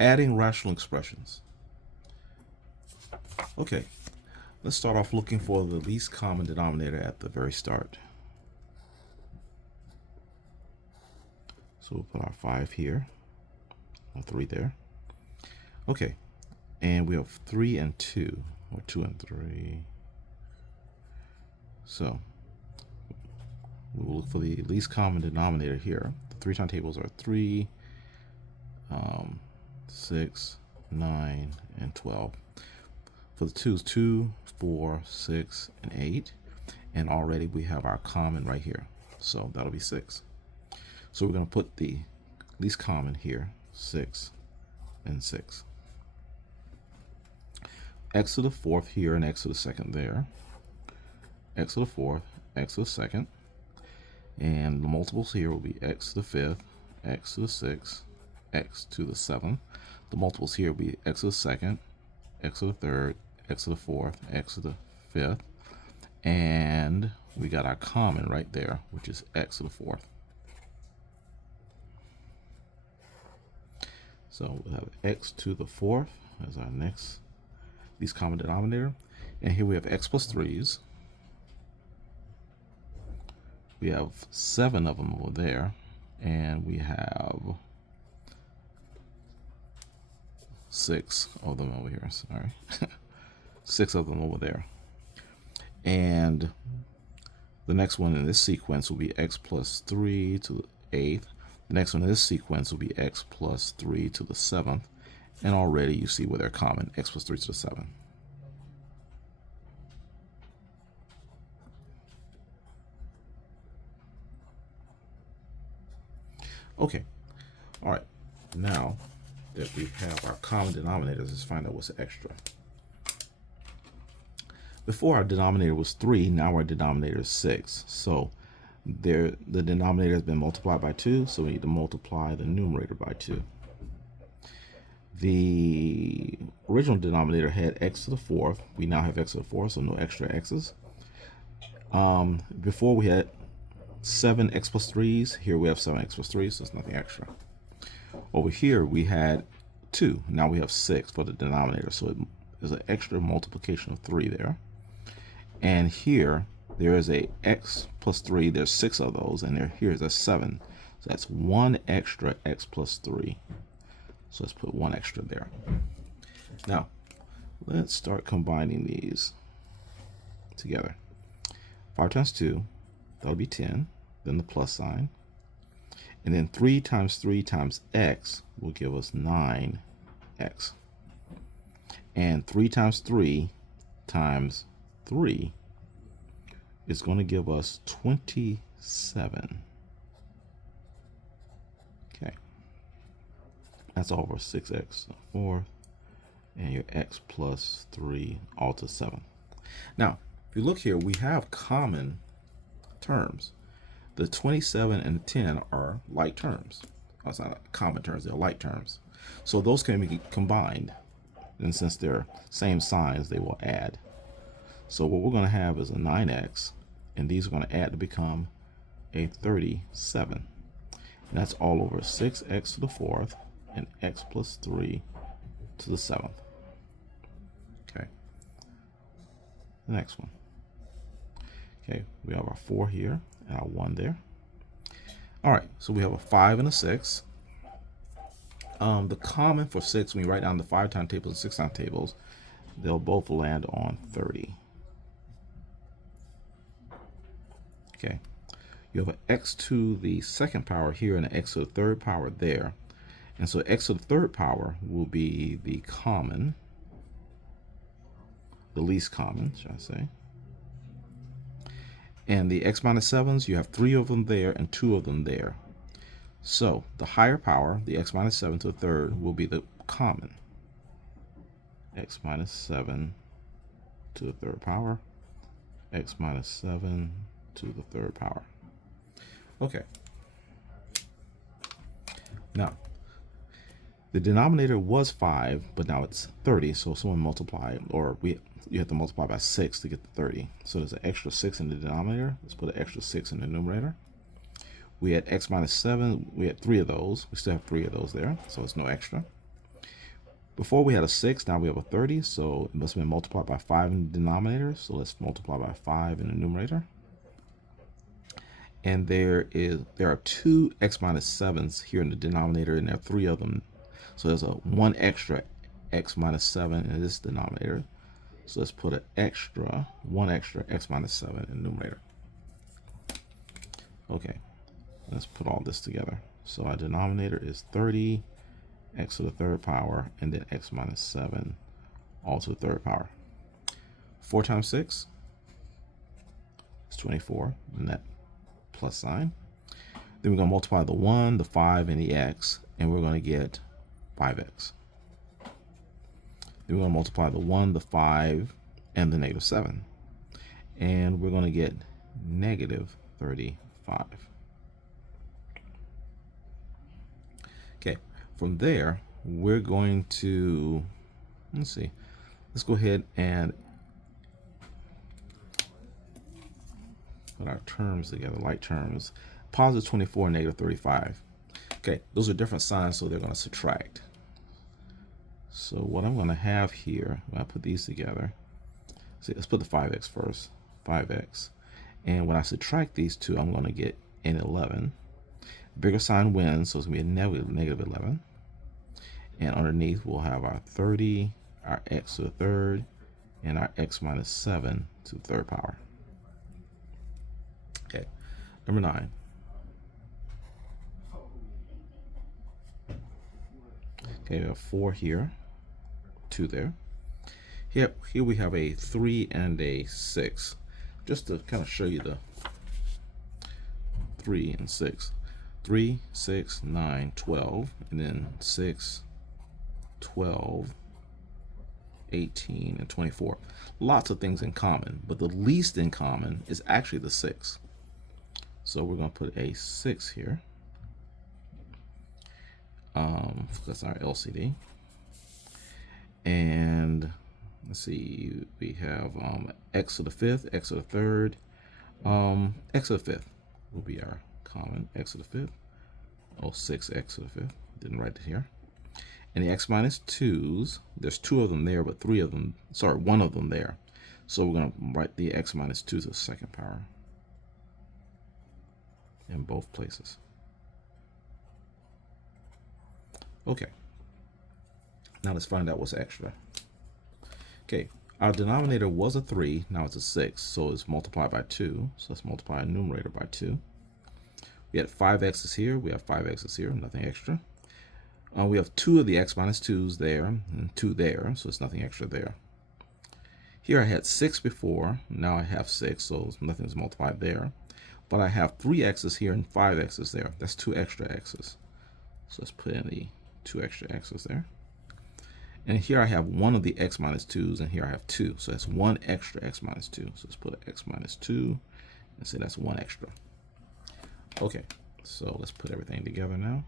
Adding rational expressions. Okay, let's start off looking for the least common denominator at the very start. So we'll put our 5 here, or 3 there. Okay, and we have 3 and 2, or 2 and 3. So we will look for the least common denominator here. The 3 timetables are 3, 6, 9, and 12. For the 2s, 2, 4, 6, and 8. And already we have our common right here. So that'll be 6. So we're going to put the least common here, 6 and 6. X to the 4th here and x to the 2nd there. X to the 4th, x to the 2nd. And the multiples here will be x to the 5th, x to the 6th, x to the 7th. The multiples here will be x to the 2nd, x to the 3rd, x to the 4th, x to the 5th. And we got our common right there, which is x to the 4th. So we'll have x to the 4th as our next least common denominator. And here we have x plus 3's. We have 7 of them over there. And we have 6 of them over here. Sorry. 6 of them over there. And the next one in this sequence will be x plus 3 to the 8th. The next one in this sequence will be x plus 3 to the 7th. And already you see where they're common, x plus 3 to the 7th. Okay, all right, now that we have our common denominators, let's find out what's extra. Before our denominator was 3, now our denominator is 6. So the denominator has been multiplied by 2, so we need to multiply the numerator by 2. The original denominator had x to the 4th. We now have x to the 4th, so no extra x's. Before we had 7 x plus 3's. Here we have 7 x plus 3's, so it's nothing extra. Over here we had 2. Now we have 6 for the denominator, so there's an extra multiplication of 3 there. And here there is a x plus 3. There's 6 of those, and here's a 7. So that's 1 extra x plus 3. So let's put 1 extra there. Now let's start combining these together. 5 times 2, that'll be 10. Then the plus sign. And then 3 times 3 times x will give us 9x. And 3 times 3 times 3 is going to give us 27. Okay. That's over 6x 4th and your x plus 3 all to 7. Now, if you look here, we have common terms. The 27 and the 10 are like terms. That's not common terms, they're like terms. So those can be combined. And since they're same signs, they will add. So what we're going to have is a 9x, and these are going to add to become a 37. And that's all over 6x to the 4th and x plus 3 to the 7th. Okay. The next one. Okay, we have our 4 here and our 1 there. All right, so we have a 5 and a 6. The common for 6, when you write down the 5 timetables and 6 timetables, they'll both land on 30. Okay, you have an x to the 2nd power here and an x to the 3rd power there. And so x to the 3rd power will be the common, the least common, should I say. And the x minus 7's, you have 3 of them there and 2 of them there. So the higher power, the x minus 7 to the 3rd, will be the common. X minus 7 to the 3rd power, x minus 7 to the 3rd power. Okay. Now, the denominator was 5, but now it's 30, so someone multiply, or you have to multiply by 6 to get the 30. So there's an extra 6 in the denominator. Let's put an extra 6 in the numerator. We had x minus 7. We had 3 of those. We still have 3 of those there, so it's no extra. Before we had a 6, now we have a 30, so it must have been multiplied by 5 in the denominator. So let's multiply by 5 in the numerator. And there are 2 x minus 7s here in the denominator, and there are 3 of them. So there's a 1 extra x minus 7 in this denominator. So let's put one extra x minus 7 in the numerator. Okay, let's put all this together. So our denominator is 30 x to the third power, and then x minus 7 all to the third power. 4 times 6 is 24, and that plus sign. Then we're going to multiply the 1, the 5, and the x, and we're going to get 5x. Then we're going to multiply the 1, the 5, and the negative 7, and we're going to get negative 35. Okay, from there, we're going to, let's go ahead and put our terms together, like terms. Positive 24, negative 35. Okay, those are different signs, so they're going to subtract. So what I'm going to have here, when I put these together, see, let's put the 5x first, 5x. And when I subtract these two, I'm going to get an 11. Bigger sign wins, so it's going to be a negative 11. And underneath, we'll have our 30, our x to the third, and our x minus 7 to the third power. Okay, number 9. Okay, we have 4 here, 2 there. Here we have a 3 and a 6. Just to kind of show you the 3 and 6. 3, 6, 9, 12, and then 6, 12, 18, and 24. Lots of things in common, but the least in common is actually the 6. So we're going to put a 6 here. That's our LCD. And let's see, we have x to the 5th, x to the 3rd. X to the 5th will be our common, x to the 5th. Oh, 6x to the 5th. Didn't write it here. And the x minus 2's, there's 2 of them there, but 1 of them there. So we're going to write the x minus 2 to the second power in both places. Okay, now let's find out what's extra. Okay, our denominator was a 3, now it's a 6, so it's multiplied by 2. So let's multiply a numerator by 2. We had 5x's here, we have 5x's here, nothing extra. We have 2 of the x minus 2's there, and 2 there, so it's nothing extra there. Here I had 6 before, now I have 6, so nothing's multiplied there. But I have 3 x's here and 5 x's there. That's 2 extra x's. So let's put in the 2 extra x's there. And here I have 1 of the x minus 2's, and here I have 2. So that's 1 extra x minus 2. So let's put an x minus 2 and say that's 1 extra. Okay, so let's put everything together now.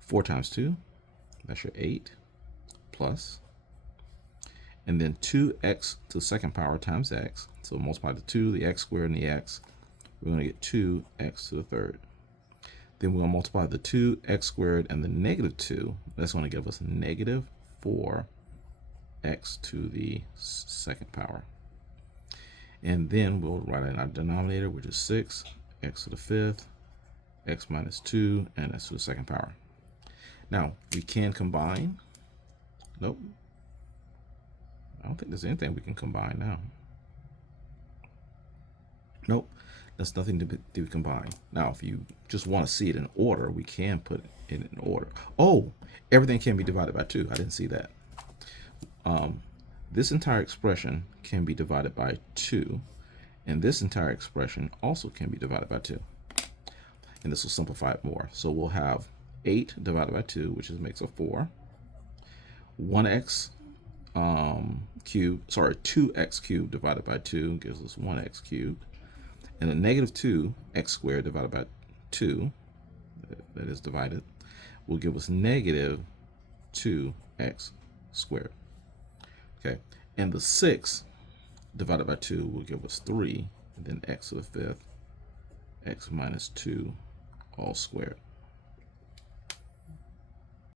4 times 2, that's your 8, plus. And then 2x to the second power times x. So multiply the 2, the x squared, and the x. We're going to get 2x to the third. Then we're going to multiply the 2x squared and the negative 2. That's going to give us negative 4x to the second power. And then we'll write in our denominator, which is 6, x to the 5th, x minus 2, and that's to the second power. Now, we can combine. Nope. I don't think there's anything we can combine now. Nope. That's nothing to be combined. Now, if you just want to see it in order, we can put it in order. Oh, everything can be divided by 2. I didn't see that. This entire expression can be divided by 2, and this entire expression also can be divided by 2. And this will simplify it more. So we'll have 8 divided by 2, which makes a 4. 1x cubed, 2x cubed divided by 2 gives us 1x cubed. And a negative 2x squared divided by 2, that is divided, will give us negative 2x squared. Okay, and the 6 divided by 2 will give us 3, and then x to the 5th, x minus 2 all squared.